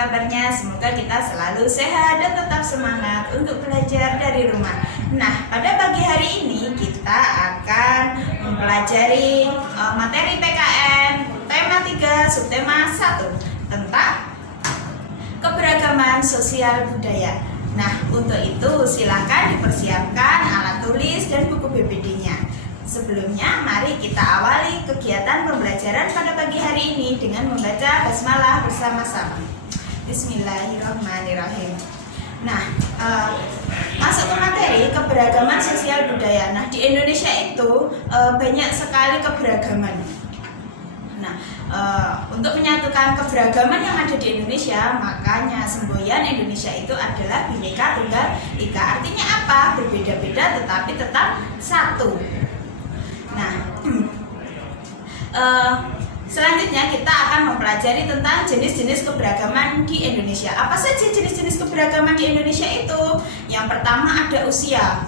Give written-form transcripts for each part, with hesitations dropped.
kabarnya? Semoga kita selalu sehat dan tetap semangat untuk belajar dari rumah. Nah, pada pagi hari ini kita akan mempelajari materi PKN tema 3 subtema 1 tentang keberagaman sosial budaya. Nah, untuk itu silakan dipersiapkan alat tulis dan buku BPD-nya. Sebelumnya, mari kita awali kegiatan pembelajaran pada pagi hari ini dengan membaca basmalah bersama-sama. Bismillahirrahmanirrahim. Nah, masuk ke materi keberagaman sosial budaya. Nah, di Indonesia itu banyak sekali keberagaman. Nah, untuk menyatukan keberagaman yang ada di Indonesia, makanya semboyan Indonesia itu adalah Bhinneka Tunggal Ika. Artinya apa? Berbeda-beda tetapi tetap satu. Nah, selanjutnya kita akan mempelajari tentang jenis-jenis keberagaman di Indonesia. Apa saja jenis-jenis keberagaman di Indonesia itu? Yang pertama ada usia.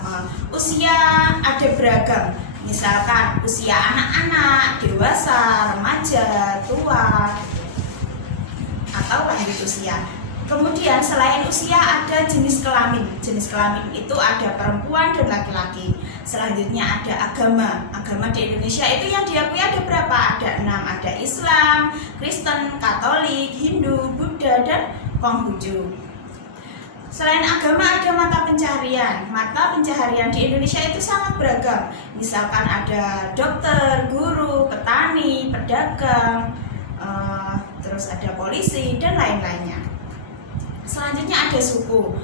Usia ada beragam. Misalkan usia anak-anak, dewasa, remaja, tua, atau lanjut usia. Kemudian selain usia ada jenis kelamin. Jenis kelamin itu ada perempuan dan laki-laki. Selanjutnya ada agama. Agama di Indonesia itu yang diakui ada berapa? Ada 6. Ada Islam, Kristen, Katolik, Hindu, Buddha, dan Konghucu. Selain agama ada mata pencaharian. Mata pencaharian di Indonesia itu sangat beragam. Misalkan ada dokter, guru, petani, pedagang, terus ada polisi, dan lain-lainnya. Selanjutnya ada suku.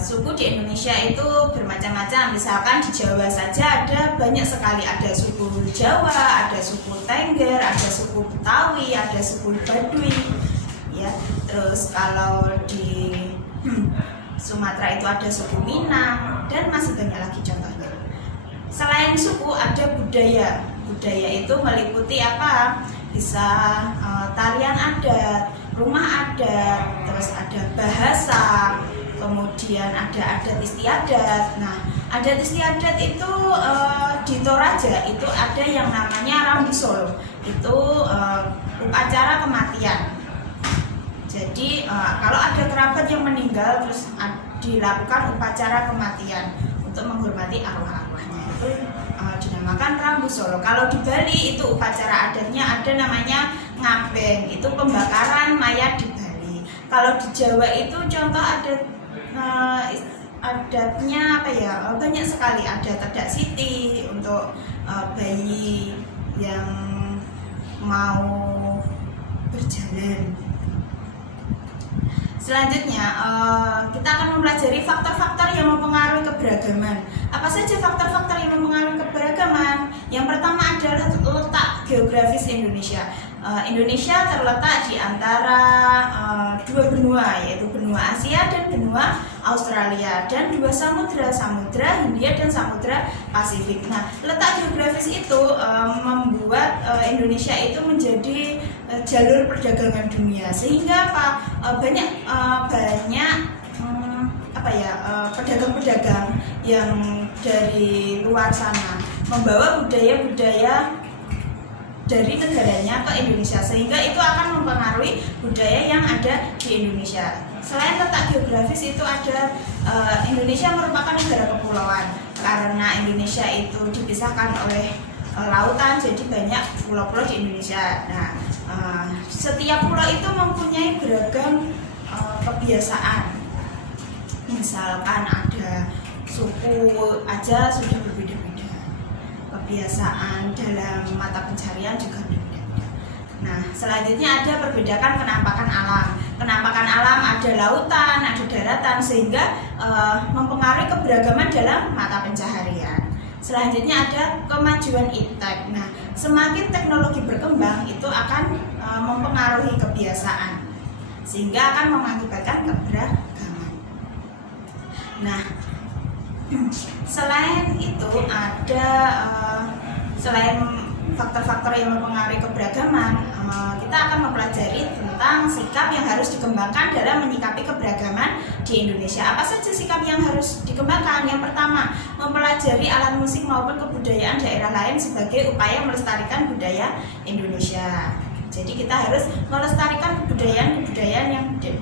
Suku di Indonesia itu bermacam-macam. Misalkan di Jawa saja ada banyak sekali. Ada suku Jawa, ada suku Tengger, ada suku Betawi, ada suku Baduy. Ya, terus kalau di Sumatera itu ada suku Minang dan masih banyak lagi contohnya. Selain suku ada budaya. Budaya itu meliputi apa? Bisa tarian adat, rumah adat, terus ada bahasa, kemudian ada adat istiadat. Nah, adat istiadat itu di Toraja itu ada yang namanya Rambu Solo. Itu upacara kematian. Jadi kalau ada kerabat yang meninggal terus dilakukan upacara kematian untuk menghormati arwah-arwahnya, itu dinamakan Rambu Solo. Kalau di Bali itu upacara adatnya ada namanya Ngabeng, itu pembakaran mayat di Bali. Kalau di Jawa itu contoh adatnya apa ya? Banyak sekali. Ada Tedak Siti untuk bayi yang mau berjalan. Selanjutnya kita akan mempelajari faktor-faktor yang mempengaruhi keberagaman. Apa saja faktor-faktor yang mempengaruhi keberagaman? Yang pertama adalah letak geografis Indonesia. Indonesia terletak di antara dua benua, yaitu benua Asia dan benua Australia, dan dua samudra, Samudra Hindia dan Samudra Pasifik. Nah, letak geografis itu membuat Indonesia itu menjadi jalur perdagangan dunia, sehingga banyak pedagang-pedagang yang dari luar sana membawa budaya-budaya dari negaranya ke Indonesia, sehingga itu akan mempengaruhi budaya yang ada di Indonesia. Selain letak geografis itu ada Indonesia merupakan negara kepulauan. Karena Indonesia itu dipisahkan oleh lautan, jadi banyak pulau-pulau di Indonesia. Nah, setiap pulau itu mempunyai beragam kebiasaan. Misalkan ada suku aja sudah berbeda-beda. Kebiasaan dalam mata pencarian juga berbeda-beda. Nah, selanjutnya ada perbedaan penampakan alam. Penampakan alam ada lautan, ada daratan, sehingga mempengaruhi keberagaman dalam mata pencaharian. Selanjutnya ada kemajuan iptek. Nah, semakin teknologi berkembang itu akan mempengaruhi kebiasaan, sehingga akan mengakibatkan keberagaman. Nah, selain itu ada selain faktor-faktor yang mempengaruhi keberagaman, kita akan mempelajari tentang sikap yang harus dikembangkan dalam menyikapi keberagaman di Indonesia. Apa saja sikap yang harus dikembangkan? Yang pertama, mempelajari alat musik maupun kebudayaan daerah lain sebagai upaya melestarikan budaya Indonesia. Jadi kita harus melestarikan kebudayaan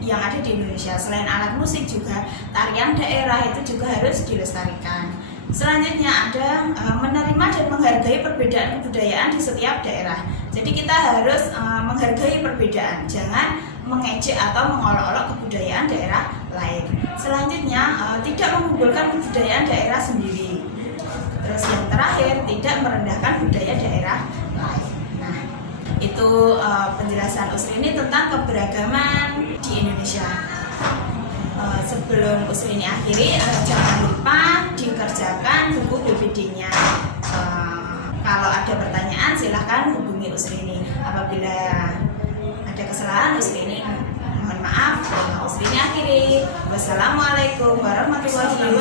yang ada di Indonesia. Selain alat musik juga tarian daerah itu juga harus dilestarikan. Selanjutnya ada menerima dan menghargai perbedaan kebudayaan di setiap daerah. Jadi kita harus menghargai perbedaan, jangan mengejek atau mengolok-olok kebudayaan daerah lain. Selanjutnya tidak mengunggulkan kebudayaan daerah sendiri. Terus yang terakhir, tidak merendahkan budaya daerah lain. Nah, itu penjelasan Usrini tentang keberagaman di Indonesia. Sebelum Usrini akhiri, jangan lupa dikerjakan buku BPD-nya. Kalau ada pertanyaan silahkan hubungi Usrini. Apabila ada kesalahan Usrini mohon maaf. Usrini akhiri. Wassalamualaikum warahmatullahi wabarakatuh.